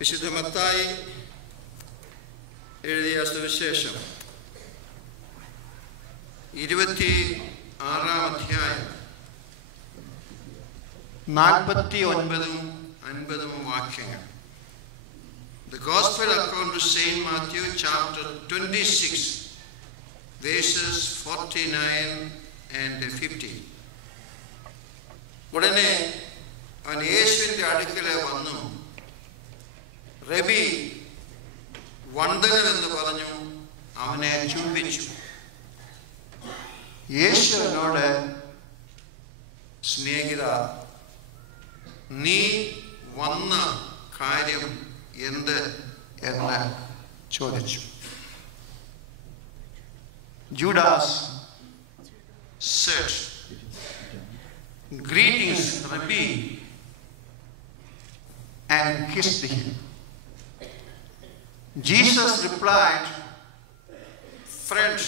വിശുദ്ധ മത്തായി എഴുതിയ സുവിശേഷം 26-ാം അധ്യായം 49-50 വാക്യങ്ങൾ. The Gospel according to Saint Matthew chapter 26 verses 49 and 50. ഉടനെ അവൻ യേശുവിൻ്റെ അടുക്കൽ വന്നു, റബി, വന്ദനമെന്ന് പറഞ്ഞു അവനെ ചുംബിച്ചു. യേശുവിനോട്, സ്നേഹിത, നീ വന്ന കാര്യം എന്ത് എന്ന് ചോദിച്ചു. Judas said, "Greetings, Rabbi," and kissed him. Jesus replied, "Friend,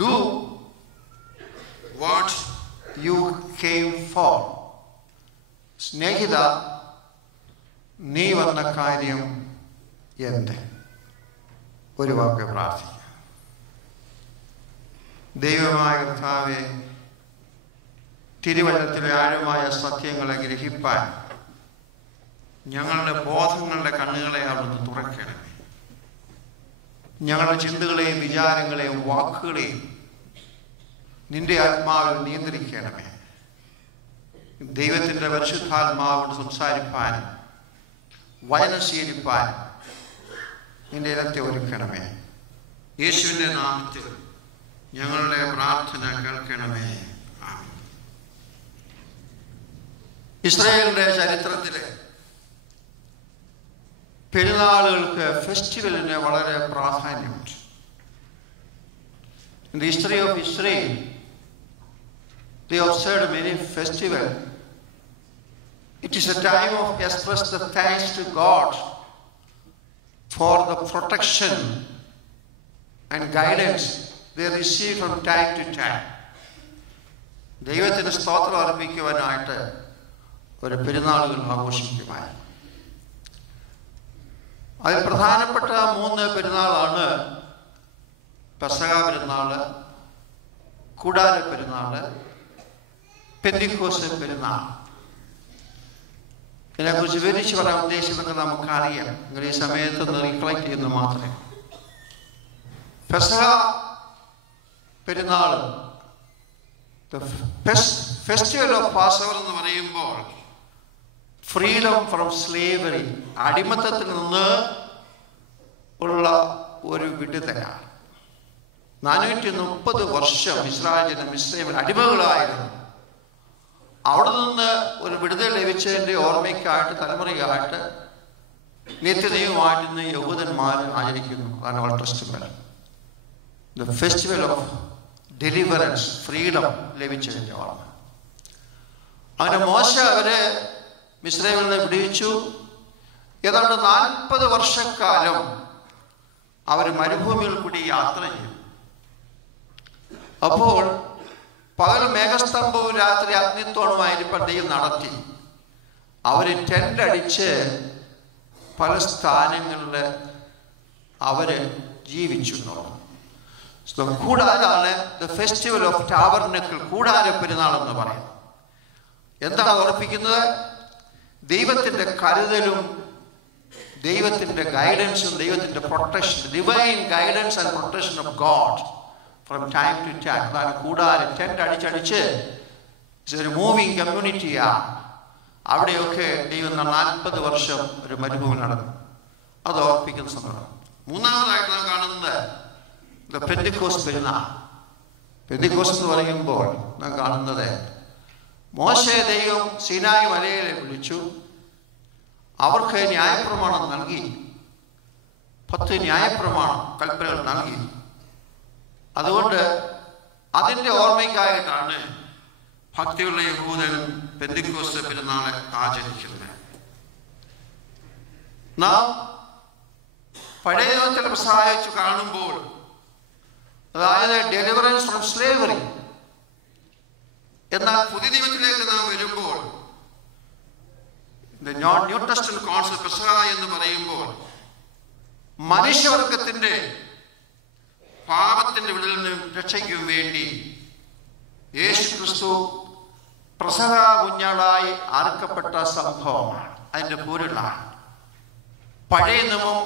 do what you came for." സ്നേഹിത, നീ വന്ന കാര്യം എന്ത്? ഒരു വാക്ക് പ്രാർത്ഥിക്കുക. ദൈവമായ കർത്താവേ, തിരുവചനത്തിലെ ആഴമായ സത്യങ്ങളെ ഗ്രഹിപ്പാൻ ഞങ്ങളുടെ ബോധങ്ങളുടെ കണ്ണുകളെ അവിടുന്ന് തുറക്കണമേ. ഞങ്ങളുടെ ചിന്തകളെയും വിചാരങ്ങളെയും വാക്കുകളെയും നിന്റെ ആത്മാവിൽ നിയന്ത്രിക്കണമേ. ദൈവത്തിൻ്റെ പരിശുദ്ധാത്മാവോട് സംസാരിപ്പാനും വചനം സ്വീകരിപ്പാനും നിന്റെ ഇടത്തെ ഒരുക്കണമേ. യേശുവിൻ്റെ നാമത്തിൽ ഞങ്ങളുടെ പ്രാർത്ഥന കേൾക്കണമേ. ഇസ്രായേലിന്റെ ചരിത്രത്തിലെ പെരുന്നാളുകൾക്ക്, ഫെസ്റ്റിവലിന് വളരെ പ്രാധാന്യമുണ്ട്. In the history of Israel, they observed many festivals. It is a time of express the thanks to God for the protection and guidance they receive from time to time. ദൈവത്തിന് സ്തോത്രം അർപ്പിക്കുവാനായിട്ട് ഒരു പെരുന്നാളുകൾ ആഘോഷിക്കുവാൻ. അതിൽ പ്രധാനപ്പെട്ട 3 പെരുന്നാളാണ് പെസഹ പെരുന്നാള്, കൂടാര പെരുന്നാള്, പെന്തിക്കോസ്ത് പെരുന്നാൾ. ഇതിനെക്കുറിച്ച് വിവരിച്ച് പറയാൻ ഉദ്ദേശിക്കുന്നത് നമുക്കറിയാം. നിങ്ങൾ ഈ സമയത്ത് ഒന്ന് റീകളക്ട് ചെയ്യുന്നത് മാത്രമേ. പെസഹ പെരുന്നാൾ, ഫെസ്റ്റിവൽ ഓഫ് പാസ്ഓവർ എന്ന് പറയുമ്പോൾ ഫ്രീഡം ഫ്രം സ്ലേവറി, അടിമത്തത്തിൽ നിന്ന് ഉള്ള ഒരു വിടുതലാണ്. 430 വർഷം ഇസ്രായേൽ ജനം മിസ്രൈമിൽ അടിമകളായിരുന്നു. അവിടെ നിന്ന് ഒരു വിടുതൽ ലഭിച്ചതിൻ്റെ ഓർമ്മയ്ക്കായിട്ട്, തലമുറയായിട്ട് നിത്യതയുമായിട്ട് ഇന്ന് യഹൂദന്മാർ ആചരിക്കുന്നു. അതാണ് Old Testament, the festival of deliverance, freedom ലഭിച്ചതിൻ്റെ ഓർമ്മ. അങ്ങനെ മോശ അവരെ മിസ്രൈമിൽ നിന്ന് വിടുവിച്ചു. ഏതാണ്ട് 40 വർഷക്കാലം അവർ മരുഭൂമിയിൽ കൂടി യാത്ര ചെയ്തു. അപ്പോൾ പകൽ മേഘസ്തംഭവും രാത്രി അഗ്നിത്തോണുമായിരിക്കും ദൈവം നടത്തി. അവർ ടെന്റ് അടിച്ച് പല സ്ഥാനങ്ങളിൽ അവര് ജീവിച്ചു. കൂടാതാണ് ദ ഫെസ്റ്റിവൽ ഓഫ് ടാബർനക്കിൾ, കൂടാര പെരുന്നാൾ എന്ന് പറയുന്നത്. എന്താണ് ഓർപ്പിക്കുന്നത്? ദൈവത്തിൻ്റെ കരുതലും ദൈവത്തിൻ്റെ ഗൈഡൻസും ദൈവത്തിൻ്റെ protection, divine guidance and protection of God from time to time. അതാണ് കൂടാരം. ടെന്റ് അടിച്ചടിച്ച് ഒരു മൂവിങ് കമ്മ്യൂണിറ്റിയാണ്. അവിടെയൊക്കെ ദൈവം 40 വർഷം ഒരു മരുഭൂമി നടന്നു. അത് ഓർപ്പിക്കുന്ന സംഭവം. മൂന്നാമതായിട്ട് നാം കാണുന്നത് പെന്തിക്കോസ്ത് പെരുന്നാൾ. പെന്തിക്കോസ്ത് എന്ന് പറയുമ്പോൾ നാം കാണുന്നത് മോശയെ ദൈവം സീനായി മലയെ വിളിച്ചു. അവർക്ക് ന്യായപ്രമാണം നൽകി. 10 ന്യായപ്രമാണം, കൽപ്പനകൾ നൽകി. അതുകൊണ്ട് അതിൻ്റെ ഓർമ്മയ്ക്കായിട്ടാണ് ഭക്തിയുള്ള യഹൂദൻ പെന്തിക്കോസ്ത് പെരുന്നാളെ ആചരിക്കുന്നത്. നാം പഴയ നിയമത്തിൽ പ്രസാദിച്ചു കാണുമ്പോൾ, അതായത് ഡെലിവറൻസ് ഫ്രം സ്ലേവറി, എന്നാൽ പുതിയ നിയമത്തിലേക്ക് നാം വരുമ്പോൾ ന്യൂ ടെസ്റ്റ്മെന്റ് കൗൺസിൽ പെസഹ എന്ന് പറയുമ്പോൾ മനുഷ്യവർഗത്തിന്റെ പാപത്തിന്റെ വിടുതലിനും രക്ഷയ്ക്കും വേണ്ടി യേശു ക്രിസ്തു പെസഹ കുഞ്ഞാടായി അറുക്കപ്പെട്ട സംഭവമാണ്. അതിന്റെ പൊരുളാണ്. പഴയ നിയമം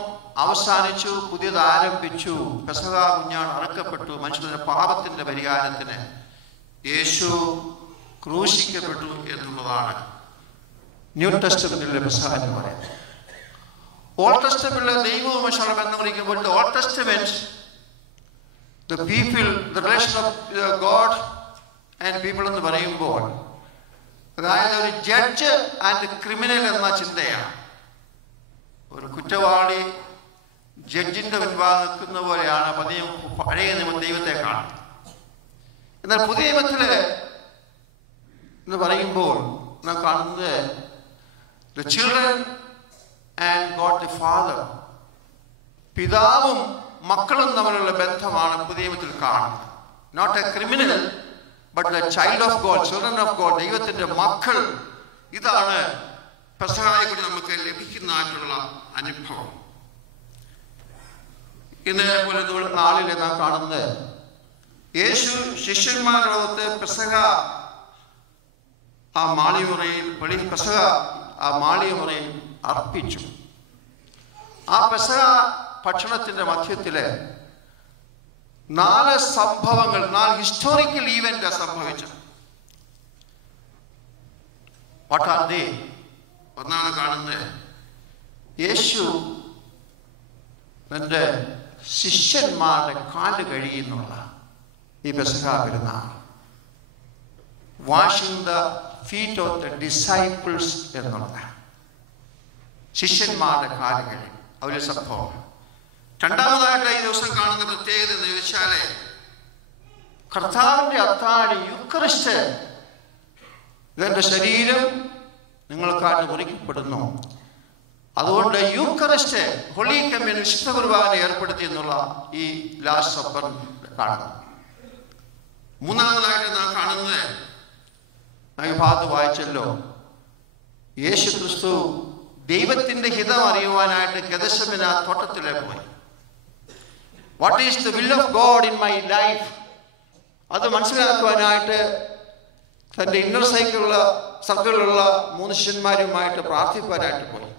അവസാനിച്ചു, പുതിയത് ആരംഭിച്ചു. പെസഹ കുഞ്ഞാട് അറുക്കപ്പെട്ടു. മനുഷ്യന്റെ പാപത്തിന്റെ പരിഹാരത്തിന് യേശു ക്രൂശിക്കപ്പെട്ടു എന്നുള്ളതാണ് ന്യൂ ടെസ്റ്റ്മെന്റിലെ പെസഹ എന്ന് പറയുന്നത്. ഓൾഡ് ടെസ്റ്റ്മെന്റിലെ ദൈവവും മനുഷ്യനും ബന്ധം കുറിക്കുമ്പോൾ Old Testament the people, the relation of God and people എന്ന് പറയുമ്പോൾ അതായത് ഒരു ജഡ്ജ് ആൻഡ് ക്രിമിനൽ എന്ന ചിന്തയാണ്. ഒരു കുറ്റവാളി ജഡ്ജിന്റെ മുൻപാകെ നിൽക്കുന്ന പോലെയാണ് പഴയ നിയമ ദൈവത്തെ കാണുന്നത്. എന്നാൽ പുതിയ നിയമത്തില് എന്ന് പറയുമ്പോൾ നാം കാണുന്നത് the children and God the Father, പിതാവും മക്കളും തമ്മിലുള്ള ബന്ധമാണ് പുതിയ നിയമത്തിൽ കാണുന്നത്. Not a criminal but the child of God, children of God, ദൈവത്തിന്റെ മക്കൾ. ഇതാണ് പെസഹയെ കൂടി നമുക്ക് ലഭിക്കുന്നതായിട്ടുള്ള അനുഭവം. ഇതേപോലെ നാളിലെ നാം കാണുന്നത് യേശു ശിഷ്യന്മാരോടൊത്ത് പെസഹ ആ മാളികമുറയിൽ പെസഹ ആ മാളികമുറയിൽ അർപ്പിച്ചു. ആ പെസഹ ഭക്ഷണത്തിന്റെ മധ്യത്തില് 4 സംഭവങ്ങൾ, 4 ഹിസ്റ്റോറിക്കൽ ഈവന്റ് സംഭവിച്ചത്. What are they? ഒന്നാണ് കാണുന്നത് യേശു തന്റെ ശിഷ്യന്മാരുടെ കാല് കഴിയുന്നുള്ള ഈ പെസഹ പെരുന്നാൾ. Washing the feet of the disciples എന്നുള്ളതാണ്. ശിഷ്യന്മാരുടെ കാല് കഴിയും അവരുടെ സംഭവം. രണ്ടാമതായിട്ട് ഈ ദിവസം കാണുന്ന പ്രത്യേകത എന്ന് ചോദിച്ചാല് കർത്താവിന്റെ അത്താഴി യൂക്കറിസ്റ്റ്, ഇതെന്റെ ശരീരം നിങ്ങൾക്കായിട്ട് മുറിക്കപ്പെടുന്നു. അതുകൊണ്ട് യൂക്കറിസ്റ്റ്, ഹോളി കമ്മ്യൂൺ, വിശുദ്ധ കുർബാന ഏർപ്പെടുത്തി എന്നുള്ള ഈ ലാസ്റ്റ് സപ്പർ കാണുന്നു. മൂന്നാമതായിട്ട് നാം കാണുന്നത് ഈ ഭാഗത്ത് വായിച്ചല്ലോ, യേശു ക്രിസ്തു ദൈവത്തിന്റെ ഹിതം അറിയുവാനായിട്ട് ഗെത്സെമനെ തോട്ടത്തിലേക്ക് പോയി. What is the will of God in my life, അത് മനസ്സിലാക്കുവാനായിട്ട് തന്റെ ഇന്നർ സർക്കിളിലുള്ള 3 ശിഷ്യന്മാരുമായിട്ട് പ്രാർത്ഥിക്കാനായിട്ട് പോയി.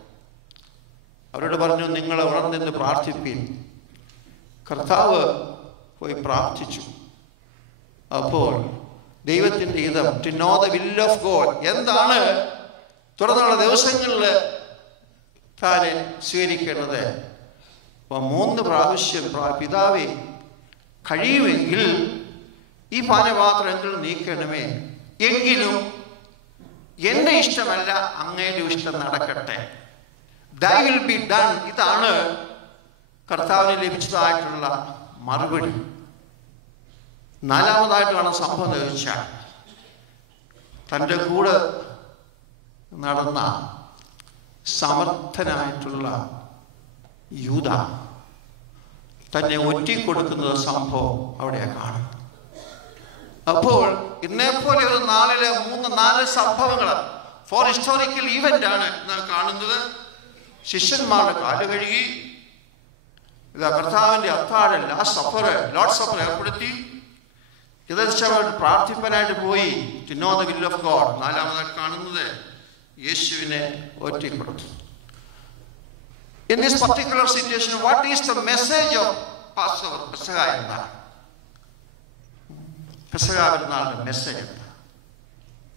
അവരോട് പറഞ്ഞു, നിങ്ങൾ ഉണർന്നിന്ന് പ്രാർത്ഥിപ്പീൻ. കർത്താവ് പോയി പ്രാർത്ഥിച്ചു. അപ്പോൾ ദൈവത്തിന്റെ ഹിതം, to know the will of God എന്താണ് തുടർന്നുള്ള ദിവസങ്ങളിൽ താനെ സ്വീകരിക്കേണ്ടത്. അപ്പൊ 3 പ്രാവശ്യം പിതാവേ, കഴിയുമെങ്കിൽ ഈ പാനപാത്രമെങ്കിലും നീക്കണമേ, എങ്കിലും എന്റെ ഇഷ്ടമല്ല അങ്ങയുടെ ഇഷ്ടം നടക്കട്ടെ. Thy will be done. ഇതാണ് കർത്താവിന് ലഭിച്ചതായിട്ടുള്ള മറുപടി. നാലാമതായിട്ടാണ് സംഭവം ചോദിച്ചാൽ, തൻ്റെ കൂടെ നടന്ന സമർത്ഥനായിട്ടുള്ള യൂദ തന്നെ ഒറ്റിക്കൊടുക്കുന്ന സംഭവം അവിടെ കാണും. അപ്പോൾ ഇന്നേപോലെ ഒരു നാളിലെ 3-4 സംഭവങ്ങൾ, 4 ഹിസ്റ്റോറിക്കൽ ഈവന്റ് ആണ് നാം കാണുന്നത്. ശിഷ്യന്മാരുടെ കാല് കഴുകി, ഇതാ കർത്താവിന്റെ അത്താഴം ലോർഡ് സപ്പർ ഏർപ്പെടുത്തി, യഥാർത്ഥമായിട്ട് പ്രാർത്ഥിപ്പാനായിട്ട് പോയി. To know the will of God. നാലാമതായിട്ട് കാണുന്നത് യേശുവിനെ ഒറ്റിക്കൊടുത്തു. In this particular situation, what is the message of Passover? പെസഹ എന്താണ്? പെസഹ പെരുന്നാളിന്റെ മെസ്സേജ് എന്താണ്?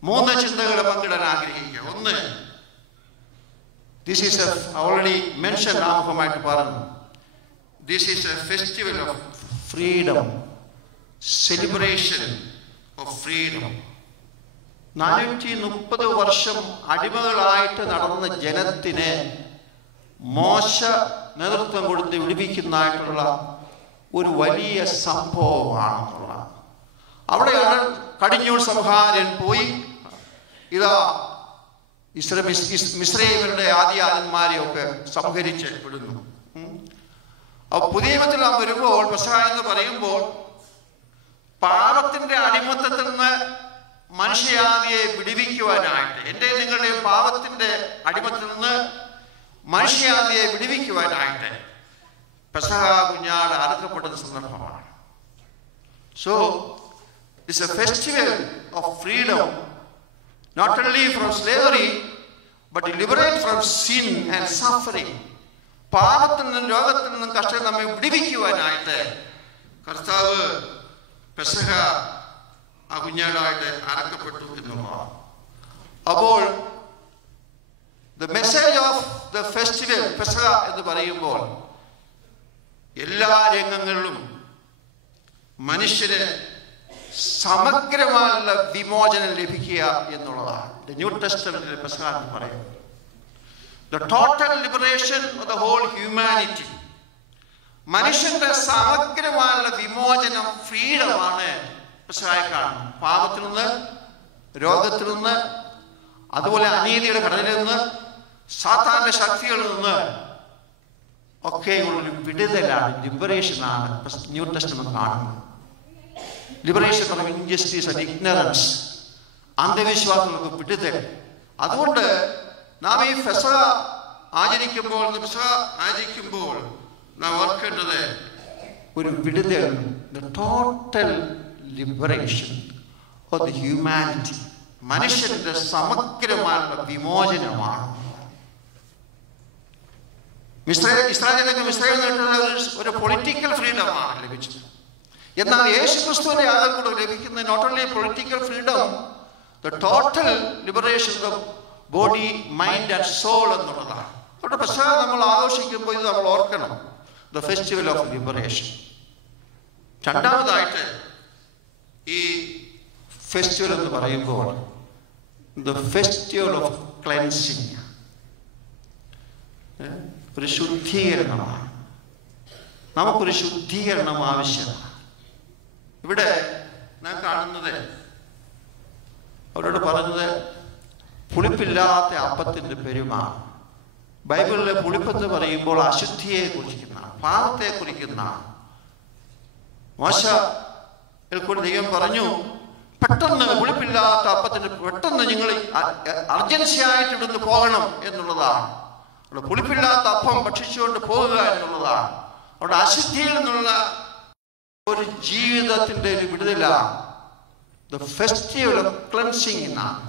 3 ചിന്തകൾ പങ്കിടാൻ ആഗ്രഹിക്കുക. ഒന്ന്, this is a already mentioned ആമുഖമായിട്ട് പറഞ്ഞു, this is a festival of freedom, celebration of freedom. 430 വർഷം അടിമകളായിട്ട് നടന്ന ജനത്തിന് മോശ നേതൃത്വം കൊടുത്ത് വിടുവിക്കുന്നതായിട്ടുള്ള ഒരു വലിയ സംഭവമാണെന്നുള്ള. അവിടെയാണ് കടിഞ്ഞൂൽ സംഹാരൻ പോയി ഇതാ മിസ്രയീമ്യരുടെ ആദിയാരന്മാരെയൊക്കെ സംഹരിച്ച് വിടുന്നു. അപ്പൊ പുതിയ നിയമത്തിൽ നാം വരുമ്പോൾ പെസഹ എന്ന് പറയുമ്പോൾ പാപത്തിന്റെ അടിമത്തത്തിൽ നിന്ന് മനുഷ്യജാതിയെ വിടുവിക്കുവാനായിട്ട്, എൻ്റെ നിങ്ങളുടെ പാപത്തിന്റെ അടിമത്തിൽ നിന്ന് മനുഷ്യജാതിയെ വിടുവിക്കുവാനായിട്ട് പെസഹ കുഞ്ഞാട് അറുക്കപ്പെടുന്ന സന്ദർഭമാണ്. So it's A festival of freedom, not only from slavery but to liberate from sin and suffering. പാപത്തിൽ നിന്നും രോഗത്തിൽ നിന്നും കഷ്ടം നമ്മെ വിടുവിക്കുവാനായിട്ട് കർത്താവ് പെസഹ ആ കുഞ്ഞാടായിട്ട് അറക്കപ്പെട്ടു എന്നുള്ളതാണ്. അപ്പോൾ the message of the festival പെസഹ എന്ന് പറയുമ്പോൾ എല്ലാ രംഗങ്ങളിലും മനുഷ്യന് സമഗ്രമായുള്ള വിമോചനം ലഭിക്കുക എന്നുള്ളതാണ് ന്യൂ ടെസ്റ്റമെന്റിലെ പെസഹ എന്ന് പറയുന്നത്. The total liberation of the whole humanity. മനുഷ്യന്റെ സമഗ്രമായുള്ള വിമോചനം, ഫ്രീഡമാണ് പെസഹയിൽ കാണുന്നത്. പാപത്തിൽ നിന്ന്, രോഗത്തിൽ നിന്ന്, അതുപോലെ അനീതിയുടെ ഘടനയിൽ നിന്ന്, സാത്താന്റെ ശക്തികളിൽ നിന്ന് ഒക്കെയുള്ളൊരു വിടുതലാണ്, ലിബറേഷനാണ് ന്യൂ ടെസ്റ്റമെന്റ് കാണുന്നത്. Liberation from injustice and ignorance, അന്ധവിശ്വാസങ്ങൾക്ക് വിടുതൽ. അതുകൊണ്ട് നാം ഈ പെസഹ ആചരിക്കുമ്പോൾ നാം ഓർക്കേണ്ടത് ഒരു വിടുതൽ, the total liberation of the humanity, മനുഷ്യന്റെ സമഗ്രമായ വിമോചനമാണ്. ഇസ്രായേലിന് ഒരു പൊളിറ്റിക്കൽ ഫ്രീഡമാണ് ലഭിച്ചത്. എന്നാൽ യേശുക്രിസ്തുവിന്റെ യാഗം കൂടെ ലഭിക്കുന്ന not only political freedom, the total liberation of body, mind and soul എന്നുള്ളതാണ്. അവിടെ പെസഹ നമ്മൾ ആഘോഷിക്കുമ്പോൾ ഇത് നമ്മൾ ഓർക്കണം, ദ ഫെസ്റ്റിവൽ ഓഫ് ലിബറേഷൻ. രണ്ടാമതായിട്ട് ഈ ഫെസ്റ്റിവൽ എന്ന് പറയുമ്പോൾ ദ ഫെസ്റ്റിവൽ ഓഫ് ക്ലെൻസിങ്, ഒരു ശുദ്ധീകരണമാണ്. നമുക്കൊരു ശുദ്ധീകരണം ആവശ്യമാണ്. ഇവിടെ നാം കാണുന്നത് അവരോട് പറഞ്ഞത് പുളിപ്പില്ലാത്ത അപ്പത്തിന്റെ പെരുമാൾ. ബൈബിളിലെ പുളിപ്പെന്ന് പറയുമ്പോൾ അശുദ്ധിയെ കുറിക്കുന്നതാണ്, പാപത്തെ കുറിക്കുന്നതാണ്. മോശയിൽ കൂടി ദൈവം പറഞ്ഞു, പെട്ടെന്ന് പുളിപ്പില്ലാത്ത അപ്പത്തിന്റെ പെട്ടെന്ന് നിങ്ങൾ അർജൻസി ആയിട്ട് ഇവിടുന്ന് പോകണം എന്നുള്ളതാണ്. അവിടെ പുളിപ്പില്ലാത്ത അപ്പം ഭക്ഷിച്ചുകൊണ്ട് പോകുക എന്നുള്ളതാണ്. അവിടെ അശുദ്ധിയിൽ നിന്നുള്ള ഒരു ജീവിതത്തിന്റെ ഒരു വിടുതലാണ്. ദ ഫെസ്റ്റിവൽ ഓഫ് ക്ലെൻസിങ് എന്നാണ്.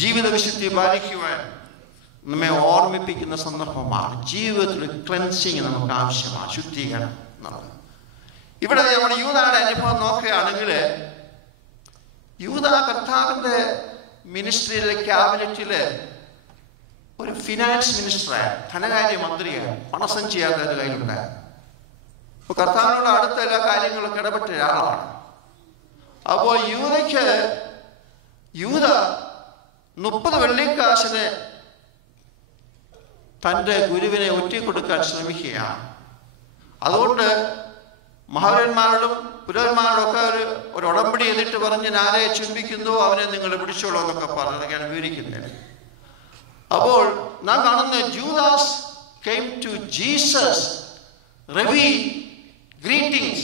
ജീവിത വിശുദ്ധി പാലിക്കുവാൻ നമ്മെ ഓർമ്മിപ്പിക്കുന്ന സന്ദർഭമാണ്. ജീവിതത്തിൽ ക്ലെൻസിങ് നമുക്ക് ആവശ്യമാണ്, ശുദ്ധീകരണം എന്നുള്ളത്. ഇവിടെ നമ്മുടെ യൂദായുടെ അനുഭവം നോക്കുകയാണെങ്കിൽ, യൂദ കർത്താവിന്റെ മിനിസ്ട്രിയിലെ ക്യാബിനറ്റില് ഒരു ഫിനാൻസ് മിനിസ്റ്ററായ, ധനകാര്യ മന്ത്രിയാണ്, പണസഞ്ചിയാത്ത ഒരു കയ്യിലുണ്ടായിരുന്നു. അപ്പൊ കർത്താവിനോട് അടുത്ത എല്ലാ കാര്യങ്ങളൊക്കെ ഇടപെട്ട ഒരാളാണ്. അപ്പോൾ യൂദ 30 വെള്ളിക്കാശിന് തൻ്റെ ഗുരുവിനെ ഒറ്റിക്കൊടുക്കാൻ ശ്രമിക്കുകയാണ്. അതുകൊണ്ട് മഹാവീരന്മാരോടും പുരോഹിതന്മാരോടും ഒക്കെ ഒരു ഉടമ്പടി എന്നിട്ട് പറഞ്ഞ് ആരെ ചുംബിക്കുന്നു അവനെ നിങ്ങൾ പിടിച്ചോളൂ എന്നൊക്കെ പറഞ്ഞതൊക്കെയാണ് വിവരിക്കുന്നത്. അപ്പോൾ നാം കാണുന്ന Judas came to Jesus, Rabbi, greetings,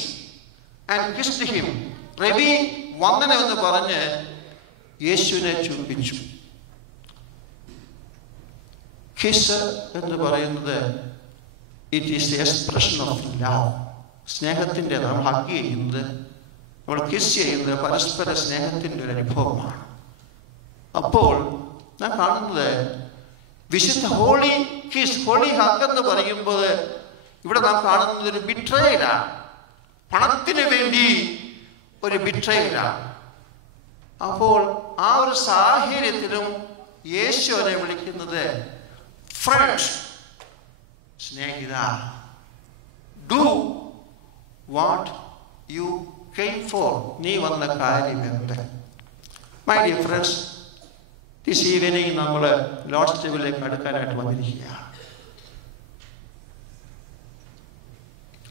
and kissed him. റബി വന്ദനം എന്ന് പറഞ്ഞ് യേശുവിനെ ചുംബിച്ചു. കിസ് എന്ന് പറയുന്നത് it is the expression of love, സ്നേഹത്തിൻ്റെ, നമ്മൾ ഹഗ് ചെയ്യുന്നത്, നമ്മൾ കിസ് ചെയ്യുന്നത് പരസ്പര സ്നേഹത്തിൻ്റെ ഒരു അനുഭവമാണ്. അപ്പോൾ ഞാൻ കാണുന്നത് വിശുദ്ധ ഹോളി കിസ്, ഹോളി ഹഗ് എന്ന് പറയുമ്പോൾ ഇവിടെ നാം കാണുന്നത് ഒരു ബിട്രയലാണ്, പണത്തിന് വേണ്ടി ഒരു ബിട്രയലാണ്. അപ്പോൾ ആ ഒരു സാഹചര്യത്തിലും യേശുവിനെ വിളിക്കുന്നത് ഫ്രണ്ട്, സ്നേഹിത, do what you came for, നീ വന്ന കാര്യം എന്ത്. My dear friends, this evening നമ്മൾ ലോർഡ്സ് ടേബിളിലേക്ക് അടുക്കാനായിട്ട് വന്നിരിക്കുകയാണ്.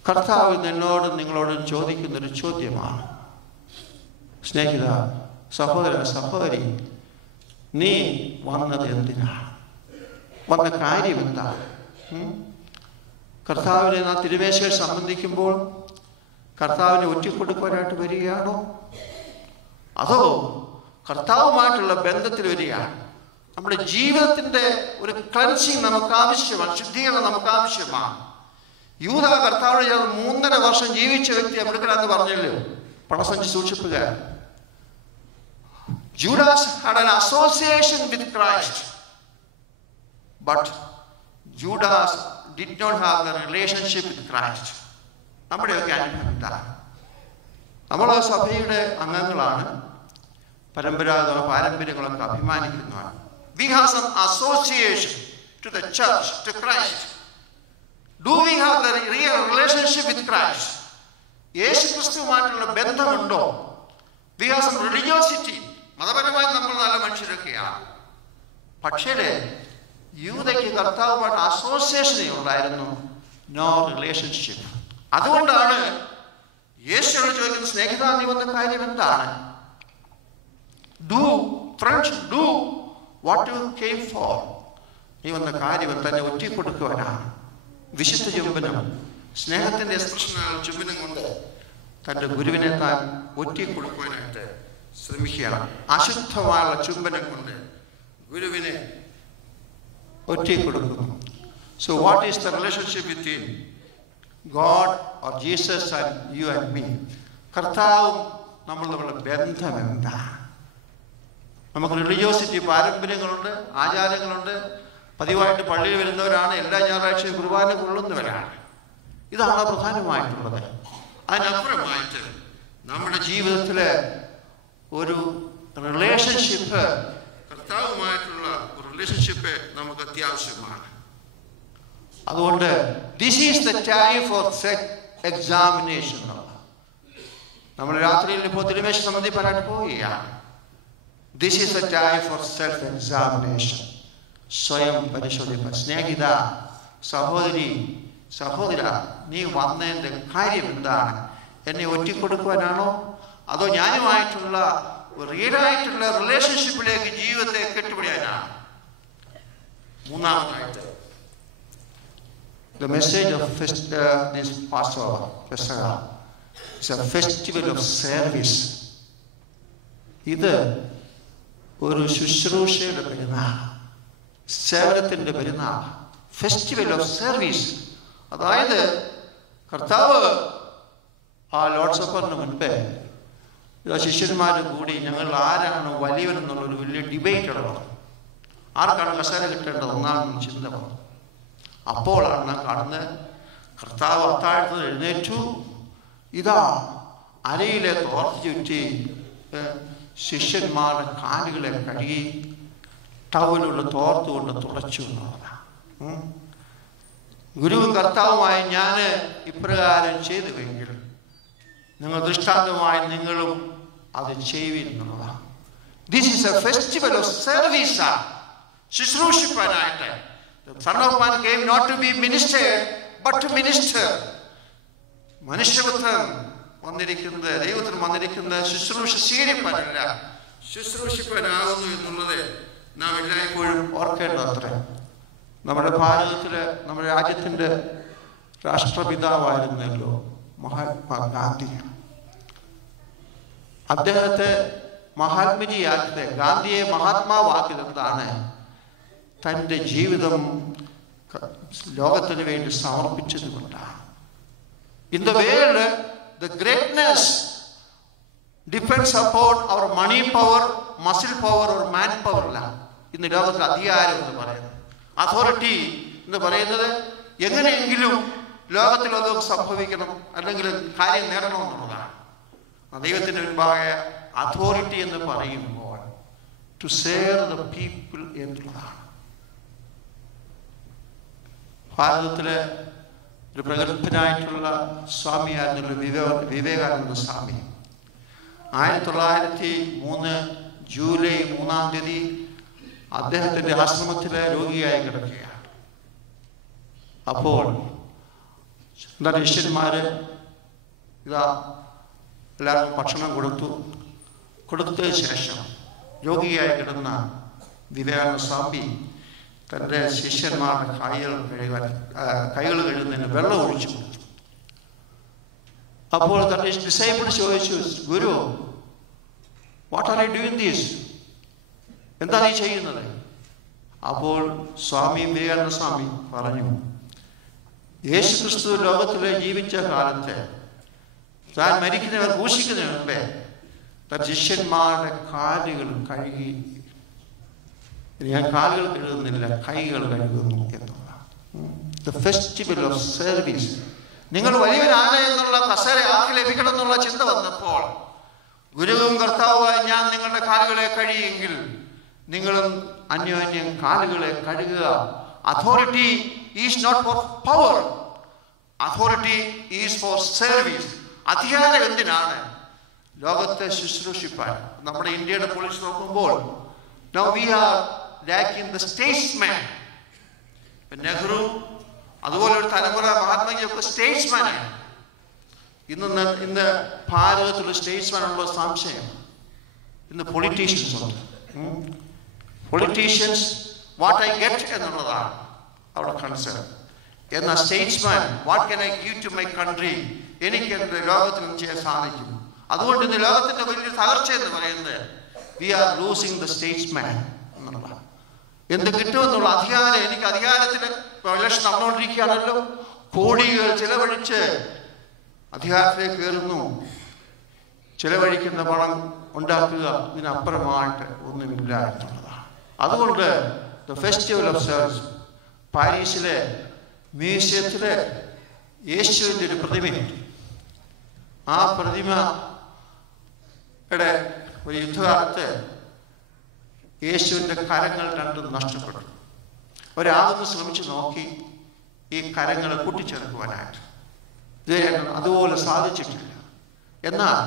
കർത്താവ് എന്നോടും നിങ്ങളോടും ചോദിക്കുന്നൊരു ചോദ്യമാണ്, സ്നേഹിത, സഹോദര, സഹോദരി, നീ വന്നത് എന്തിനാണ്, വന്ന കാര്യം എന്താണ്? കർത്താവിനെ നാം തിരുമേശയിൽ സംബന്ധിക്കുമ്പോൾ കർത്താവിനെ ഒറ്റിക്കൊടുക്കുവാനായിട്ട് വരികയാണോ? അതോ കർത്താവുമായിട്ടുള്ള ബന്ധത്തിൽ വരികയാണ്? നമ്മുടെ ജീവിതത്തിൻ്റെ ഒരു ക്ലൻസിങ് നമുക്ക് ആവശ്യമാണ്, ശുദ്ധീകരണം നമുക്ക് ആവശ്യമാണ്. യൂദാ കർത്താവിനെ 3.5 വർഷം ജീവിച്ച വ്യക്തി അവിടുക്കലാന്ന് പറഞ്ഞല്ലോ, പണസഞ്ചി സൂക്ഷിപ്പുകാരൻ. Judas had an association with Christ, but Judas did not have a relationship with Christ. നമ്മുടെയൊക്കെ അനുഭവം എന്താണ്? നമ്മൾ സഭയുടെ അംഗങ്ങളാണ്, പരമ്പരാഗത പാരമ്പര്യങ്ങളൊക്കെ അഭിമാനിക്കുന്നതാണ്. We have some association to the church, to Christ. Do we have the real relationship with Christ? യേശു ക്രിസ്തുവുമായിട്ടുള്ള ബന്ധമുണ്ടോ? We have some religiosity. മതപരമായി നമ്മൾ നല്ല മനുഷ്യരൊക്കെയാണ്. പക്ഷേ യൂദയ്ക്ക് കർത്താവുമായിട്ട് അസോസിയേഷനേ ഉണ്ടായിരുന്നു, നോ റിലേഷൻഷിപ്പ്. അതുകൊണ്ടാണ് യേശുവോട് ചോദിക്കുന്ന, സ്നേഹിതാ നീ വന്ന കാര്യം എന്താണ്? Do what you came for. നീ വന്ന കാര്യം തന്നെ ഒറ്റിക്കൊടുക്കുവാനാണ്. വിശുദ്ധ ചുംബനം, സ്നേഹത്തിന്റെ എക്സ്പ്രഷനാണ് ചുംബനം കൊണ്ട് തൻ്റെ ഗുരുവിനെ താൻ ഒറ്റിക്കൊടുക്കുവാനായിട്ട് ശ്രമിക്കുകയാണ്. അശുദ്ധമായ ചുംബനം കൊണ്ട് ഗുരുവിനെ ഒറ്റിക്കൊടുക്കുന്നു. So what is the relationship between God or Jesus and you and me? കർത്താവും നമ്മൾ തമ്മിലുള്ള ബന്ധം എന്താണ്? നമുക്ക് റിലിജിയോസിറ്റി, പാരമ്പര്യങ്ങളുണ്ട്, ആചാരങ്ങളുണ്ട്, പതിവായിട്ട് പള്ളിയിൽ വരുന്നവരാണ്, എല്ലാ ഞായറാഴ്ചയും കുർബാന കൊള്ളുന്നവരാണ്. ഇതാണ് പ്രധാനമായിട്ടുള്ളത്. അതിനപ്പുറമായിട്ട് നമ്മുടെ ജീവിതത്തിലെ ഒരു റിലേഷൻഷിപ്പ്, കർത്താവുമായിട്ടുള്ള റിലേഷൻഷിപ്പ് നമുക്ക് അത്യാവശ്യമാണ്. അതുകൊണ്ട് this is the time for self examination. നമ്മൾ രാത്രിയിൽ ഇപ്പോൾ തിരുമേശ സംബന്ധിപ്പാനായിട്ട് പോവുകയാണ്. This is the time for self examination. സ്വയം പരിശോധിക്കുക. സ്നേഹിത, സഹോദരി, സഹോദര, നീ വന്നതിൻ്റെ കാര്യം എന്താണ്? എന്നെ ഒറ്റിക്കൊടുക്കുവാനാണോ, അതോ ഞാനുമായിട്ടുള്ള റിയലായിട്ടുള്ള റിലേഷൻഷിപ്പിലേക്ക് ജീവിതത്തെ കെട്ടുപിടിക്കാനാണ്? മൂന്നാമതായിട്ട്, the message of this Passover, Pesach, is a festival of service. ഇത് ഒരു ശുശ്രൂഷയുടെ പെരുന്നാൾ, സേവനത്തിൻ്റെ പെരുന്നാൾ, ഫെസ്റ്റിവൽ ഓഫ് സർവീസ്. അതായത് കർത്താവ് ആ ലോർഡ് സപ്പറിന് മുൻപേ ശിഷ്യന്മാരും കൂടി ഞങ്ങൾ ആരാണ് വലിയവനെന്നുള്ളൊരു വലിയ ഡിബേറ്റ് ഉള്ളത്. ആർക്കാണ് കസേര കിട്ടേണ്ടത് ഒന്നാണെന്ന് ചിന്ത വന്നു. അപ്പോഴാണ് നാം കാണുന്നത്, കർത്താവ് അത്താഴത്ത് എഴുന്നേറ്റു, ഇതാ അരയിലെ തോർത്ത് ചുറ്റി ശിഷ്യന്മാരുടെ കാലുകളെ കഴുകി ടവലുള്ള തോർത്ത് കൊണ്ട് തുടച്ചു എന്നുള്ളതാണ്. ഗുരുവും കർത്താവുമായി ഞാൻ ഇപ്രകാരം ചെയ്തുവെങ്കിൽ നിങ്ങൾ ദൃഷ്ടാന്തമായി നിങ്ങളും അത് ചെയ്യുവിൻ എന്നുള്ളതാണ്. This is a festival of service. ശുശ്രൂഷിപ്പാനായിട്ട് Son of Man came not to be ministered but to minister. മനുഷ്യപുത്രൻ വന്നിരിക്കുന്നത്, ദൈവത്തിന് വന്നിരിക്കുന്നത് ശുശ്രൂഷ സ്വീകരിപ്പാനല്ല, ശുശ്രൂഷിപ്പാനാകുന്നു എന്നുള്ളത് നാം എല്ലായ്പ്പോഴും ഓർക്കേണ്ടത്ര. നമ്മുടെ ഭാരതത്തിലെ, നമ്മുടെ രാജ്യത്തിൻ്റെ രാഷ്ട്രപിതാവായിരുന്നല്ലോ മഹാത്മാഗാന്ധി. അദ്ദേഹത്തെ മഹാത്മജിയാക്കിയത്, ഗാന്ധിയെ മഹാത്മാവാക്കിയത് എന്താണ്? തൻ്റെ ജീവിതം ലോകത്തിന് വേണ്ടി സമർപ്പിച്ചത് കൊണ്ടാണ്. In the world, the greatness depends upon our money power, muscle power or man power അല്ല. ഇന്ന് ലോകത്തിൽ അധികാരം എന്ന് പറയുന്നത്, അതോറിറ്റി എന്ന് പറയുന്നത് എങ്ങനെയെങ്കിലും ലോകത്തിൽ അതൊക്കെ സംഭവിക്കണം, അല്ലെങ്കിൽ കാര്യം നേടണമെന്നുള്ളതാണ്. ദൈവത്തിന് മുൻപാകെ അതോറിറ്റി എന്ന് പറയുമ്പോൾ ടു സേവ് ദ പീപ്പിൾ എന്നുള്ളതാണ്. ഭാരതത്തിലെ ഒരു പ്രഗത്ഭനായിട്ടുള്ള സ്വാമിയായിരുന്നുള്ള വിവേകാനന്ദ സ്വാമി 1903 ജൂലൈ 3-ാം തീയതി അദ്ദേഹത്തിൻ്റെ ആശ്രമത്തിലെ രോഗിയായി കിടക്കുകയാണ്. അപ്പോൾ എന്താ ശിഷ്യന്മാർ ഇതാ എല്ലാവർക്കും ഭക്ഷണം കൊടുത്തതിന് ശേഷം രോഗിയായി കിടന്ന വിവേകാനന്ദ സ്വാമി തൻ്റെ ശിഷ്യന്മാരുടെ കൈകൾ കഴുകുന്നതിന് വെള്ളം ഒഴിച്ചു കൊടുത്തു. അപ്പോൾ തൻ്റെ ഡിസൈബിൾ ചോദിച്ചു, ഗുരു, what are you doing this? എന്താ നീ ചെയ്യുന്നത്? അപ്പോൾ സ്വാമി വിവേകാനന്ദ സ്വാമി പറഞ്ഞു, യേശു ക്രിസ്തു ലോകത്തിൽ ജീവിച്ച കാലത്ത് താൻ മരിക്കുന്നവർ ഘോഷിക്കുന്നതിന് മുമ്പേ ശിഷ്യന്മാരുടെ കാലുകൾ കഴുകി, ഞാൻ കാലുകൾ കഴുകുന്നില്ല, കൈകൾ കഴുകുന്നു എന്നുള്ളതാണ്. The festival of service. നിങ്ങൾ വലിയൊരാണ് എന്നുള്ള കസേര ആർക്ക് ലഭിക്കണം എന്നുള്ള ചിന്ത വന്നപ്പോൾ ഗുരുവും കർത്താവുമായി ഞാൻ നിങ്ങളുടെ കാലുകളെ കഴിയെങ്കിൽ നിങ്ങളും അന്യോന്യം കാലുകളെ കഴുകുക. Authority is not for power, authority is for service. അധികാരം എന്തിനാണ്? ലോകത്തെ ശുശ്രൂഷിപ്പാൻ. നമ്മുടെ ഇന്ത്യയുടെ പോളിസി നോക്കുമ്പോൾ now we are lacking the statesman. Nehru അതുപോലെ ഒരു തലമുറ മഹാത്മാജിയൊക്കെ സ്റ്റേറ്റ്സ്മാൻ. ഇന്ന് ഭാരതത്തിലുള്ള സ്റ്റേറ്റ്സ്മാൻ ഉള്ള സംശയം. ഇന്ന് പൊളിറ്റീഷ്യൻസ് ഉണ്ട്. പൊളിറ്റീഷ്യൻസ് വാട്ട് ഐ ഗെറ്റ് എന്നുള്ളതാണ് അവിടെ കൺസേൺ. എന്നാൽ statesman what can I give to my country, എനിക്ക് എൻ്റെ ലോകത്തിൽ ചെയ്യാൻ സാധിക്കും. അതുകൊണ്ട് ഇന്ന് ലോകത്തിന്റെ വലിയ തകർച്ച എന്ന് പറയുന്നത് we are losing the statesman എന്നുള്ളതാണ്. എന്ത് കിട്ടുമെന്നുള്ള അധികാരം, എനിക്ക് അധികാരത്തിന് ഇലക്ഷൻ നടന്നുകൊണ്ടിരിക്കുകയാണല്ലോ, കോടികൾ ചിലവഴിച്ച് അധികാരത്തിലേക്ക് കയറുന്നു. ചിലവഴിക്കുന്ന പണം ഉണ്ടാക്കുക, ഇതിനപ്പുറമായിട്ട് ഒന്നുമില്ല എന്നുള്ളതാണ്. അതുകൊണ്ട് ദ ഫെസ്റ്റിവൽ ഓഫ് സർവീസ്, പാരീസിലെ മ്യൂസിയത്തിലെ യേശുവിൻ്റെ ഒരു പ്രതിമയുണ്ട്. ആ പ്രതിമയുടെ ഒരു യുദ്ധകാലത്ത് യേശുവിൻ്റെ കരങ്ങൾ രണ്ടും നഷ്ടപ്പെട്ടു. ഒരാളൊന്ന് ശ്രമിച്ചു നോക്കി ഈ കരങ്ങൾ കൂട്ടിച്ചേർക്കുവാനായിട്ട്, അതുപോലെ സാധിച്ചിട്ടില്ല. എന്നാൽ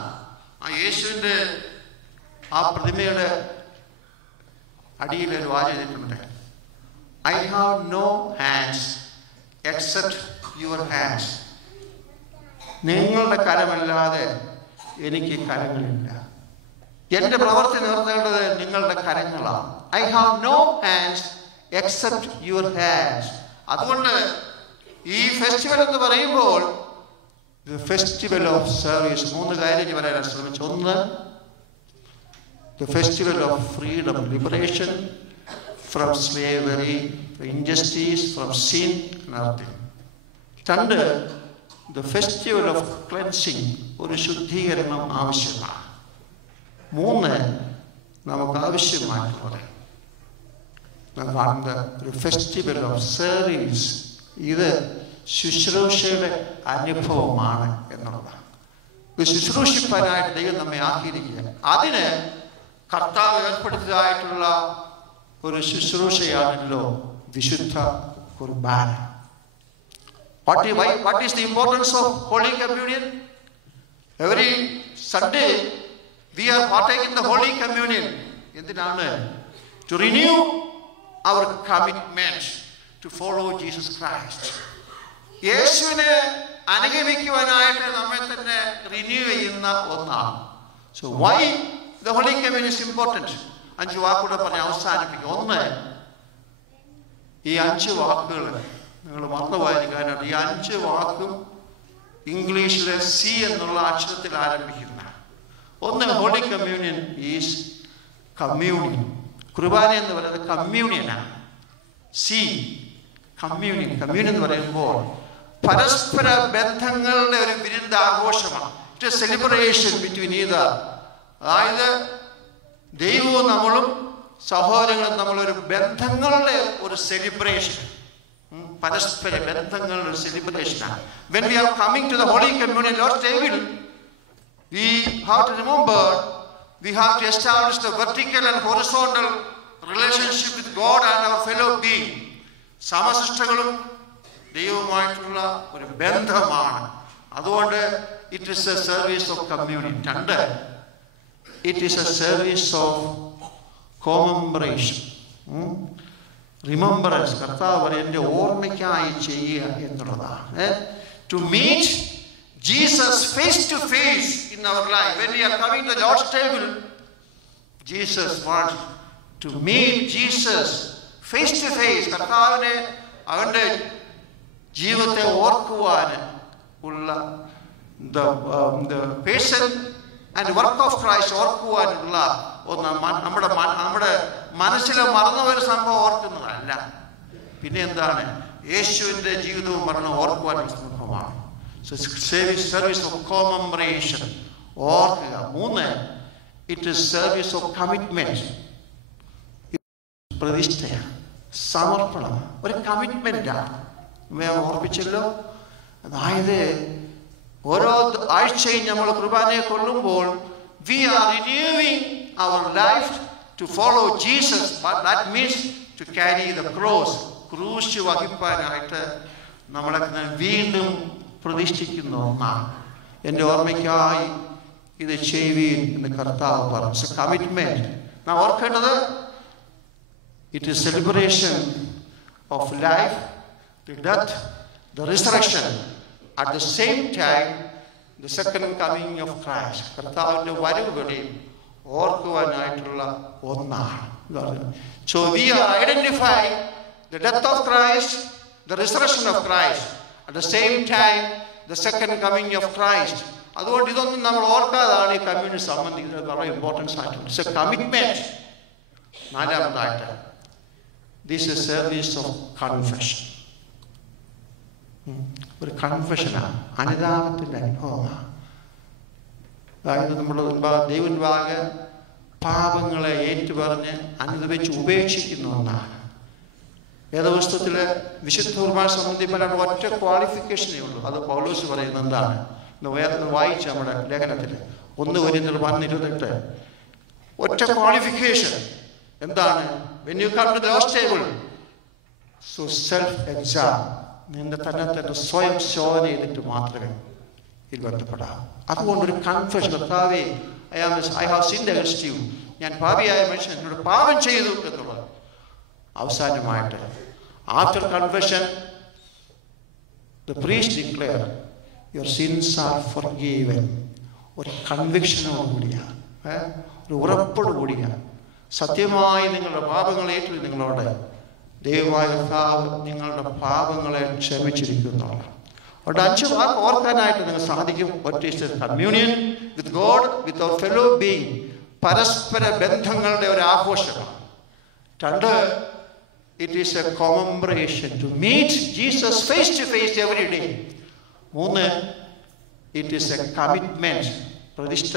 ആ യേശുവിൻ്റെ ആ പ്രതിമയുടെ അടിയിൽ ഒരു വാചകമുണ്ട്, I have no hands except your hands. നിങ്ങളുടെ കരമല്ലാതെ എനിക്ക് കരങ്ങളില്ല. എന്റെ പ്രവൃത്തി നിർത്തേണ്ടത് നിങ്ങളുടെ കരങ്ങളാണ്. I have no hands except your hands. അതുകൊണ്ട് ഈ ഫെസ്റ്റിവൽ എന്ന് പറയുമ്പോൾ ഫെസ്റ്റിവൽ ഓഫ് സർവീസ്, 3 കാര്യം പറയാൻ ശ്രമിച്ചു. ഒന്ന്, the festival of freedom, liberation from slavery, injustice, from sin and everything. 2, the festival of cleansing, ഒരു ശുദ്ധീകരണം ആവശ്യമാണ്. 3, നമുക്ക് ആവശ്യമായിട്ടുള്ളത് ഒരു ഫെസ്റ്റിവൽ ഓഫ് സർവീസ്. ഇത് ശുശ്രൂഷയുടെ അനുഭവമാണ് എന്നുള്ളതാണ്. ഇത് ശുശ്രൂഷിപ്പാനായിട്ട് ദൈവം നമ്മെ ആക്കിയിരിക്കുക. അതിന് കർത്താവ് ഏർപ്പെടുത്തിയതായിട്ടുള്ള ഒരു ശുശ്രൂഷയാണല്ലോ വിശുദ്ധ കുർബാന. What is the importance of Holy Communion? Every Sunday we are partaking the Holy Communion. എന്തിനാണ്? To renew our commitment to follow Jesus Christ. യേശുവിനെ അനുഗമിക്കുവാനായിട്ട് നമ്മെ തന്നെ റിന്യൂ ചെയ്യുന്ന ഒന്നാണ്. So why the Holy Communion is important? 5 വാക്കുകൂടെ പറഞ്ഞ് അവസാനിപ്പിക്കും. 1, ഈ 5 വാക്കുകൾ നിങ്ങൾ മറന്നുപോയിരിക്കാനായിട്ട്. ഈ 5 വാക്കും ഇംഗ്ലീഷിലെ സി എന്നുള്ള അക്ഷരത്തിൽ ആരംഭിക്കുന്ന. 1, ഹോളി കമ്മ്യൂണിയൻ ഈസ് കമ്മ്യൂണിയൻ. കുർബാന എന്ന് പറയുന്നത് കമ്മ്യൂണിയനാണ്. C, communion. കമ്മ്യൂണിയൻ എന്ന് പറയുമ്പോൾ പരസ്പര ബന്ധങ്ങളുടെ ഒരു വിരുദ്ധാഘോഷമാണ്. It a celebration between either. അതായത് ദൈവവും നമ്മളും സഹോദരങ്ങളും നമ്മളൊരു ബന്ധങ്ങളുടെ ഒരു സെലിബ്രേഷൻ, പരസ്പര ബന്ധങ്ങളുടെ ഒരു സെലിബ്രേഷനാണ്. When we are coming to the Holy Communion, Lord's table, we have to remember, we have to establish the vertical and horizontal relationship with God and our fellow being. സമസൃഷ്ടകളും ദൈവവുമായിട്ടുള്ള ഒരു ബന്ധമാണ്. അതുകൊണ്ട് it is a service of communion. 2, it is a service of commemoration, remembrance. കർത്താവ് പറയും എൻ്റെ ഓർമ്മയ്ക്കായി ചെയ്യുക എന്നുള്ളതാണ്. To meet Jesus face to face in our life. When we are coming to the Lord's table, Jesus wants to meet Jesus face to face. കർത്താവിനെ അവൻ്റെ ജീവിതത്തെ ഓർക്കുവാൻ ഉള്ള the person and work of Christ ഓർക്കുവാനുള്ള ഒന്ന് നമ്മുടെ മനസ്സിൽ മറന്നുപോയ സംഭവം ഓർക്കുന്നതല്ല. പിന്നെ എന്താണ്? യേശുവിൻ്റെ ജീവിതവും മരണവും ഓർക്കുവാനുള്ള സന്ദർഭമാണ്. സർവീസ് ഓഫ് കോമംബറേഷൻ, ഓർക്കുക. 3, it is service of commitment. പ്രതിഷ്ഠയാണ്, സമർപ്പണം, ഒരു കമ്മിറ്റ്മെന്റാണ്. ഓർപ്പിച്ചല്ലോ. അതായത് ഓരോ ആഴ്ചയും നമ്മൾ കുർബാനയെ കൊള്ളുമ്പോൾ we are renewing our life to follow Jesus, but that means to carry the cross. ക്രൂശ് വഹിപ്പാനായിട്ട് നമ്മളെ വീണ്ടും പ്രതിഷ്ഠിക്കുന്ന ഒന്നാണ്. എൻ്റെ ഓർമ്മയ്ക്കായി ഇത് ചെയ്യുവീൻ എന്ന് കർത്താവ് പറഞ്ഞു. കമ്മിറ്റ്മെന്റ്. നാം ഓർക്കേണ്ടത് it is celebration of life, the death, the resurrection, at the same time the second coming of Christ. കർത്താവിൻ്റെ വരവുകളെയും ഓർക്കുവാനായിട്ടുള്ള ഒന്നാണ്. So we are identifying the death of Christ, the resurrection of Christ, at the same time the second coming of Christ. അതുകൊണ്ട് ഇതൊന്നും നമ്മൾ ഓർക്കാതാണ് ഈ community സംബന്ധിക്കുന്നത് വളരെ importance ആയിട്ടുണ്ട്. It's a commitment. 4ാമതായിട്ട് this is service of confession. ഒരു കൺഫെഷനാണ്, അനുതാപത്തിൻ്റെ അനുഭവമാണ്. അതായത് നമ്മൾ ദൈവൻപാകെ പാപങ്ങളെ ഏറ്റുപറഞ്ഞ് അനുദപിച്ച് ഉപേക്ഷിക്കുന്ന ഒന്നാണ്. വേദപുസ്തകത്തിലെ വിശുദ്ധ കുർബാന സംബന്ധിപ്പലാണ് ഒറ്റ ക്വാളിഫിക്കേഷനേ ഉള്ളൂ. അത് പൗലോസ് പറയുന്നത് എന്താണ്? വായിച്ച നമ്മുടെ ലേഖനത്തിൽ 1 കൊരിന്ത്യർ 1:28 ഒറ്റ ക്വാളിഫിക്കേഷൻ എന്താണ്? when you come to the Lord's table, so self exam, നിന്റെ തന്നെ സ്വയം ശോധന ചെയ്തിട്ട് മാത്രമേ ഇത് ബന്ധപ്പെടാവൂ. അതുകൊണ്ടൊരു കൺഫെഷൻ, കർത്താവേ I have sinned against you, ഞാൻ പാപിയായ മനുഷ്യൻ എന്നോട് പാപം ചെയ്തു എന്നുള്ളത്. അവസാനമായിട്ട് after confession the priest declare your sins are forgiven. ഒരു കൺവിക്ഷനോടുകൂടിയാണ്, ഒരു ഉറപ്പോടുകൂടിയാണ്. സത്യമായി നിങ്ങളുടെ പാപങ്ങളെ ഏറ്റു നിങ്ങളോട് ദൈവമായ കർത്താവ് നിങ്ങളുടെ പാപങ്ങളെ ക്ഷമിച്ചിരിക്കുന്നു. അവിടെ 5 വാക്ക് ഓർക്കാനായിട്ട് നിങ്ങൾ സാധിക്കും. Communion with God, with our fellow being, പരസ്പര ബന്ധങ്ങളുടെ ഒരു ആഘോഷമാണ്. 2, it is a commemoration to meet Jesus face to face every day. 3, it is a commitment, പ്രതിഷ്ഠ,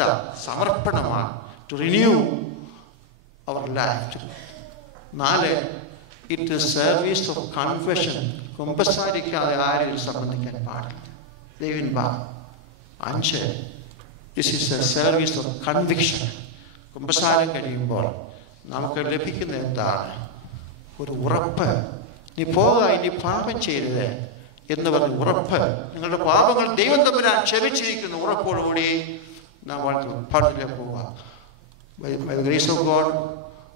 സമർപ്പണമാണ്, to renew our life. 4, it is service of confession. കുമ്പസാരിക്കാതെ ആരും സംബന്ധിക്കാൻ പാടില്ല. ദൈവൻപാ. 5, this is a service of conviction. കുമ്പസാരം കഴിയുമ്പോൾ നമുക്ക് ലഭിക്കുന്ന എന്താണ്? ഒരു ഉറപ്പ്. നീ പോകാ, ഇനി പാപം ചെയ്യരുത് എന്ന് പറഞ്ഞ ഉറപ്പ്. നിങ്ങളുടെ പാപങ്ങൾ ദൈവം തമ്പുരാൻ ക്ഷമിച്ചിരിക്കുന്ന ഉറപ്പോടുകൂടി നാം പാട്ടിലേക്ക് പോവുക. ഗ്രേസ് ഓഫ് ഗോഡ്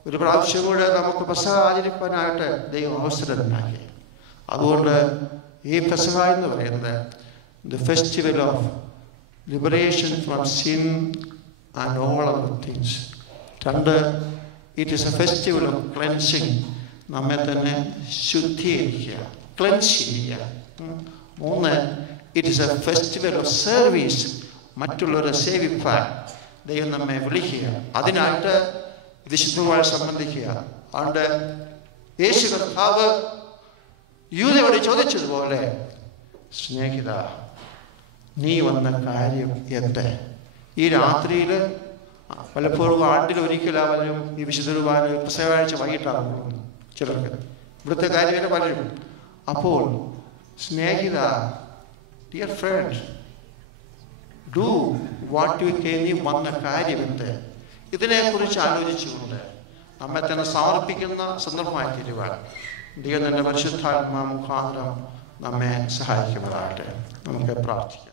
ഒരു പ്രാവശ്യം കൂടെ നമുക്ക് പെസഹ ആചരിക്കാനായിട്ട് ദൈവം അവസരം ഉണ്ടാക്കി. അതുകൊണ്ട് ഈ പെസഹ എന്ന് പറയുന്നത് the festival of liberation from sin and all other things. 2, it is a festival of cleansing. നമ്മെ തന്നെ ശുദ്ധീകരിക്കുക, ക്ലെൻസ് ചെയ്യുക. 3, it is a festival of service. മറ്റുള്ളവരെ സേവിപ്പാൻ ദൈവം നമ്മെ വിളിക്കുക. അതിനായിട്ട് വിശുദ്ധമായി സംബന്ധിക്കുക. അതുകൊണ്ട് യേശു കർത്താവ് യൂദയോട് ചോദിച്ചതുപോലെ, സ്നേഹിത, നീ വന്ന കാര്യം എന്ത്? ഈ രാത്രിയിൽ പലപ്പോഴും ആണ്ടിലൊരിക്കലാവലും ഈ വിശുദ്ധ കുർബാന പെസഹാഴ്ച വൈകിട്ടാകുന്നു ചിലർക്ക്. ഇവിടുത്തെ കാര്യങ്ങൾ പലരും. അപ്പോൾ സ്നേഹിത, dear friends, do what you can. നീ വന്ന കാര്യം എന്ത്? ഇതിനെക്കുറിച്ച് ആലോചിച്ചുകൊണ്ട് നമ്മെ തന്നെ സമർപ്പിക്കുന്ന സന്ദർഭമായി തീരുവാൻ ദൈവം തന്നെ പരിശുദ്ധാത്മാ മുഖാന്തരം നമ്മെ സഹായിക്കുമ്പോഴാകട്ടെ. നമുക്ക് പ്രാർത്ഥിക്കാം.